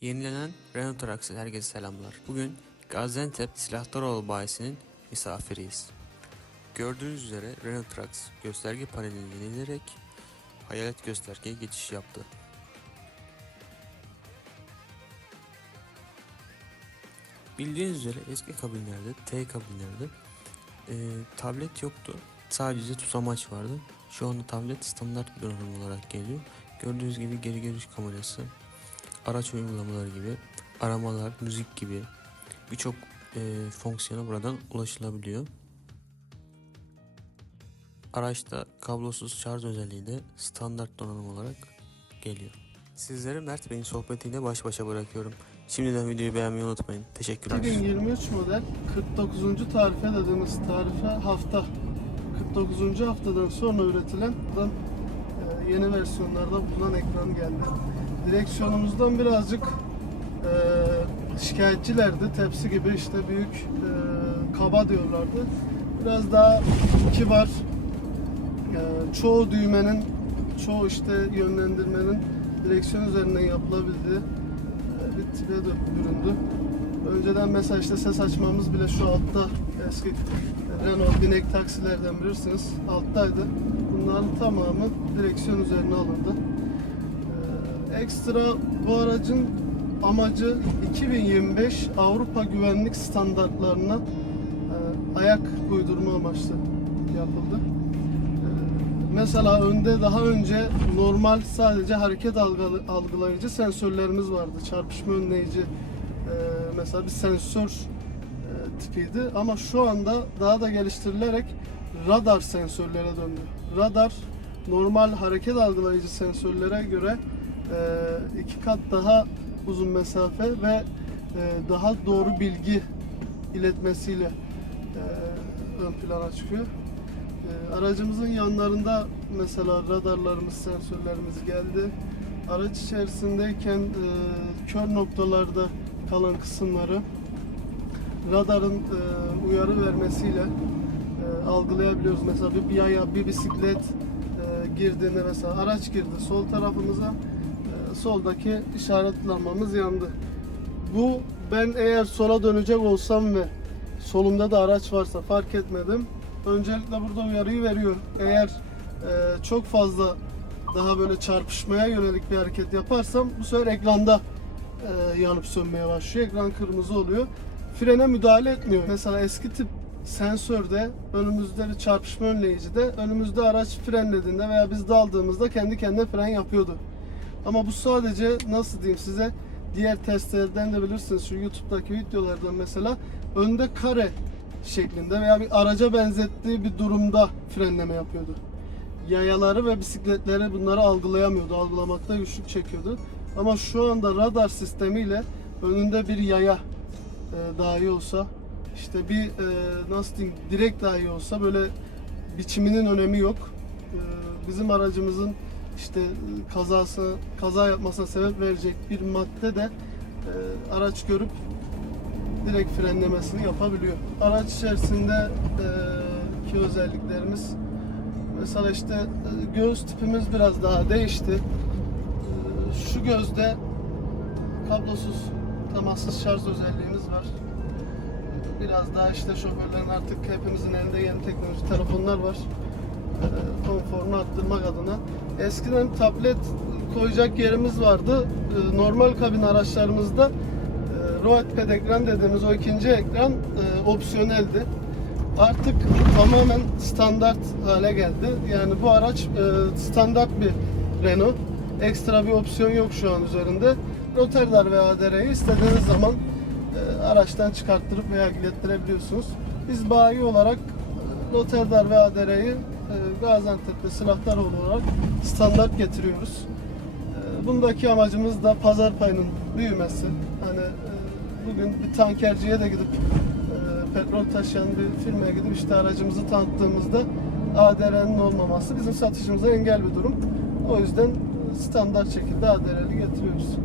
Yenilenen Renault Trax'e herkese selamlar. Bugün Gaziantep Silahdaroğlu bayisinin misafiriyiz. Gördüğünüz üzere Renault Trax gösterge panelini yenilerek hayalet göstergeye geçiş yaptı. Bildiğiniz üzere eski kabinlerde, T kabinlerde eee, tablet yoktu. Sadece tutamaç vardı. Şu anda tablet standart bir donanım olarak geliyor. Gördüğünüz gibi geri görüş kamerası, araç uygulamaları gibi, aramalar, müzik gibi birçok eee fonksiyona buradan ulaşılabiliyor. Araçta kablosuz şarj özelliği de standart donanım olarak geliyor. Sizleri Mert Bey'in sohbetiyle baş başa bırakıyorum. Şimdiden videoyu beğenmeyi unutmayın. Teşekkürler. 2023 model 49. tarife dediğimiz tarife hafta 49. haftadan sonra üretilen e, yeni versiyonlarda bulunan ekran geldi. Direksiyonumuzdan birazcık e, şikayetçilerdi. Tepsi gibi işte büyük e, kaba diyorlardı. Biraz daha kibar e, çoğu düğmenin çoğu işte yönlendirmenin direksiyon üzerinden yapılabildiği e, bir tipe büründü. Önceden mesela işte ses açmamız bile şu altta eski Renault binek taksilerden bilirsiniz alttaydı. Bunların tamamı direksiyon üzerine alındı. Ekstra bu aracın amacı 2025 Avrupa güvenlik standartlarına e, ayak uydurma amaçlı yapıldı. Ee, Mesela önde daha önce normal sadece hareket algılı- algılayıcı sensörlerimiz vardı. Çarpışma önleyici e, mesela bir sensör e, tipiydi ama şu anda daha da geliştirilerek radar sensörlere döndü. Radar normal hareket algılayıcı sensörlere göre e, iki kat daha uzun mesafe ve e, daha doğru bilgi iletmesiyle e, ön plana çıkıyor. E, aracımızın yanlarında mesela radarlarımız, sensörlerimiz geldi. Araç içerisindeyken e, kör noktalarda kalan kısımları radarın e, uyarı vermesiyle e, algılayabiliyoruz. Mesela bir, yaya, bir bisiklet e, girdiğinde mesela araç girdi sol tarafımıza e, soldaki işaret lambamız yandı. Bu ben eğer sola dönecek olsam ve solumda da araç varsa fark etmedim. Öncelikle burada uyarıyı veriyor. Eğer e, çok fazla daha böyle çarpışmaya yönelik bir hareket yaparsam bu sefer ekranda e, yanıp sönmeye başlıyor. Ekran kırmızı oluyor. Frene müdahale etmiyor. Mesela eski tip sensörde önümüzde bir çarpışma önleyicide önümüzde araç frenlediğinde veya biz daldığımızda kendi kendine fren yapıyordu. Ama bu sadece nasıl diyeyim size diğer testlerden de bilirsiniz şu YouTube'daki videolardan mesela önde kare şeklinde veya bir araca benzettiği bir durumda frenleme yapıyordu. Yayaları ve bisikletleri bunları algılayamıyordu. Algılamakta güçlük çekiyordu. Ama şu anda radar sistemiyle önünde bir yaya e, dahi olsa işte bir e, nasıl diyeyim direkt dahi olsa böyle biçiminin önemi yok. E, bizim aracımızın işte e, kazası kaza yapmasına sebep verecek bir madde de e, araç görüp direkt frenlemesini yapabiliyor. Araç içerisinde e, ki özelliklerimiz mesela işte e, göğüs tipimiz biraz daha değişti. E, şu gözde kablosuz temassız şarj özelliğimiz var. Biraz daha işte şoförlerin artık hepimizin elinde yeni teknoloji telefonlar var. E, konforunu arttırmak adına. Eskiden tablet koyacak yerimiz vardı. E, normal kabin araçlarımızda e, Roadpad ekran dediğimiz o ikinci ekran opsiyoneldi. Artık tamamen standart hale geldi. Yani bu araç standart bir Renault. Ekstra bir opsiyon yok şu an üzerinde. Roterdar veya ADR'yi istediğiniz zaman araçtan çıkarttırıp veya ilettirebiliyorsunuz. Biz bayi olarak Roterdar ve ADR'yi e, Gaziantep'te Silahdaroğlu olarak standart getiriyoruz. E, Bundaki amacımız da pazar payının büyümesi. Hani e, bugün bir tankerciye de gidip e, petrol taşıyan bir firmaya gidip işte aracımızı tanıttığımızda ADR'nin olmaması bizim satışımıza engel bir durum. O yüzden e, standart şekilde ADR'li getiriyoruz.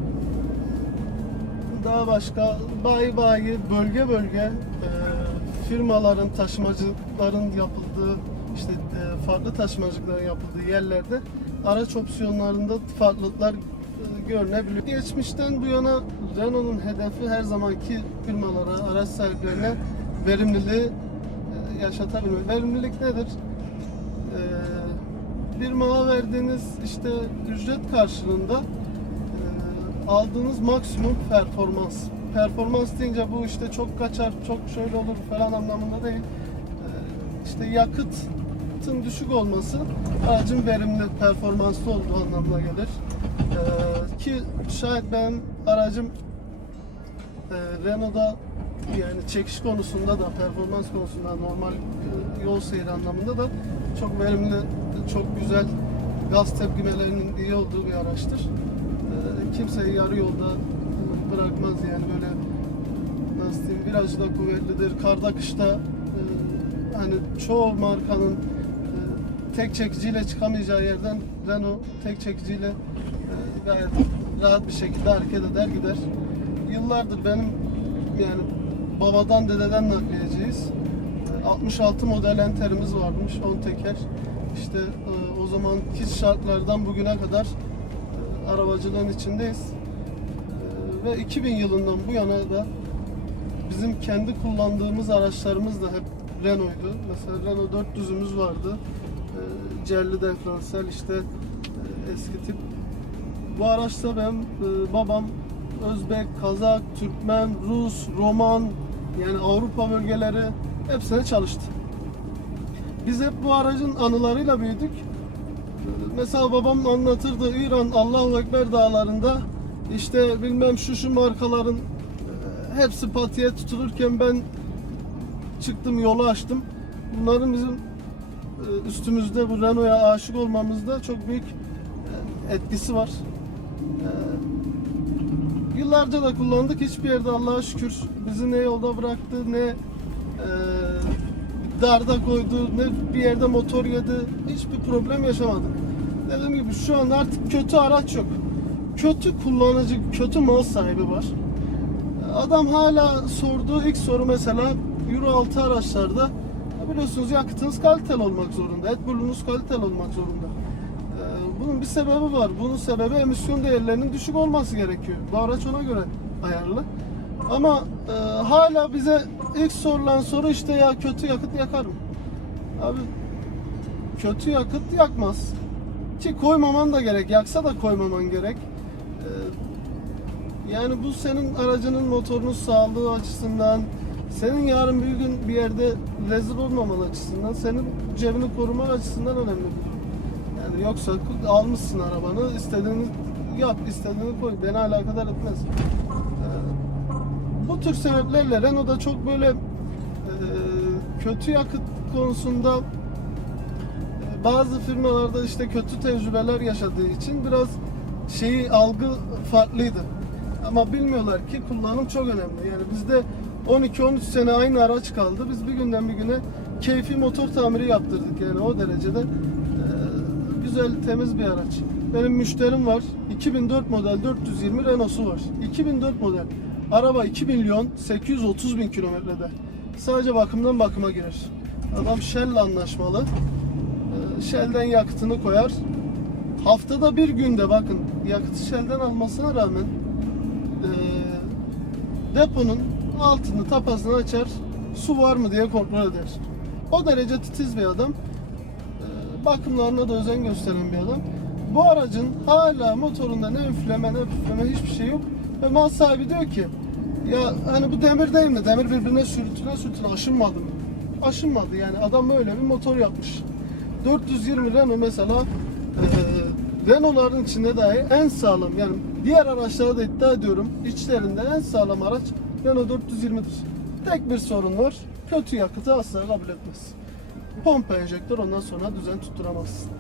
Daha başka bayi bayi bölge bölge e, firmaların taşımacıların yapıldığı işte e, farklı taşımacılıkların yapıldığı yerlerde araç opsiyonlarında farklılıklar e, görünebiliyor. Geçmişten bu yana Renault'un hedefi her zamanki firmalara, araç sahiplerine verimliliği e, yaşatabilmek. Verimlilik nedir? Bir mala verdiğiniz işte ücret karşılığında aldığınız maksimum performans. Performans deyince bu işte çok kaçar, çok şöyle olur falan anlamında değil. İşte yakıtın düşük olması aracın verimli, performanslı olduğu anlamına gelir. E, ki şayet ben aracım e, Renault'da yani çekiş konusunda da performans konusunda normal e, yol seyri anlamında da çok verimli, çok güzel gaz tepkimelerinin iyi olduğu bir araçtır. E, kimseyi yarı yolda bırakmaz yani böyle nasıl diyeyim virajı da kuvvetlidir. Karda kışta e, hani çoğu markanın tek çekiciyle çıkamayacağı yerden Renault tek çekiciyle e, gayet rahat bir şekilde hareket eder gider. Yıllardır benim yani babadan dededen nakliyeciyiz. E, 66 model enterimiz varmış 10 teker. İşte e, o zamanki şartlardan bugüne kadar e, arabacılığın içindeyiz. E, Ve 2000 yılından bu yana da bizim kendi kullandığımız araçlarımız da hep Renault'ydu. Mesela Renault 400'ümüz vardı. Cerli diferansiyel işte e, eski tip. Bu araçta ben e, babam Özbek, Kazak, Türkmen, Rus, Roman yani Avrupa bölgeleri hepsine çalıştı. Biz hep bu aracın anılarıyla büyüdük. Mesela babam anlatırdı İran Allahu Ekber dağlarında işte bilmem şu şu markaların e, hepsi patiye tutulurken ben çıktım yolu açtım. Bunların bizim üstümüzde bu Renault'a aşık olmamızda çok büyük e, etkisi var. E, Yıllarca da kullandık. Hiçbir yerde Allah'a şükür bizi ne yolda bıraktı ne e, darda koydu ne bir yerde motor yedi. Hiçbir problem yaşamadık. Dediğim gibi şu an artık kötü araç yok. Kötü kullanıcı, kötü mal sahibi var. Adam hala sorduğu ilk soru mesela Euro 6 araçlarda biliyorsunuz yakıtınız kaliteli olmak zorunda. AdBlue'nuz kaliteli olmak zorunda. Ee, Bunun bir sebebi var. Bunun sebebi emisyon değerlerinin düşük olması gerekiyor. Bu araç ona göre ayarlı. Ama e, hala bize ilk sorulan soru işte ya kötü yakıt yakar mı? Abi kötü yakıt yakmaz. Ki koymaman da gerek. Yaksa da koymaman gerek. Ee, yani bu senin aracının motorunun sağlığı açısından, senin yarın bir gün bir yerde rezil olmaman açısından, senin cebini koruman açısından önemli bir. Yani yoksa almışsın arabanı, istediğini yap, istediğini koy. Beni alakadar etmez. Ee, bu tür sebeplerle Renault'da çok böyle e, kötü yakıt konusunda e, bazı firmalarda işte kötü tecrübeler yaşadığı için biraz şeyi algı farklıydı. Ama bilmiyorlar ki kullanım çok önemli. Yani bizde 12-13 sene aynı araç kaldı. Biz bir günden bir güne keyfi motor tamiri yaptırdık yani o derecede e, güzel temiz bir araç. Benim müşterim var. 2004 model 420 Renault'su var. 2004 model. Araba 2 milyon 830 bin kilometrede. Sadece bakımdan bakıma girer. Adam Shell'le anlaşmalı. Ee, Shell'den yakıtını koyar. Haftada bir günde bakın yakıtı Shell'den almasına rağmen ee, deponun altını tapasını açar su var mı diye kontrol eder. O derece titiz bir adam. Ee, bakımlarına da özen gösteren bir adam. Bu aracın hala motorunda ne üfleme ne püfleme hiçbir şey yok. Ve mal sahibi diyor ki ya hani bu demir değil mi? Demir birbirine sürtüne sürtüne aşınmadı mı? Aşınmadı yani adam öyle bir motor yapmış. 420 Renault mesela e, Renault'ların içinde dahi en sağlam yani diğer araçlara da iddia ediyorum içlerinde en sağlam araç Renault 420'dir. Tek bir sorun var. Kötü yakıtı asla kabul etmez. Pompa enjektör ondan sonra düzen tutturamazsın.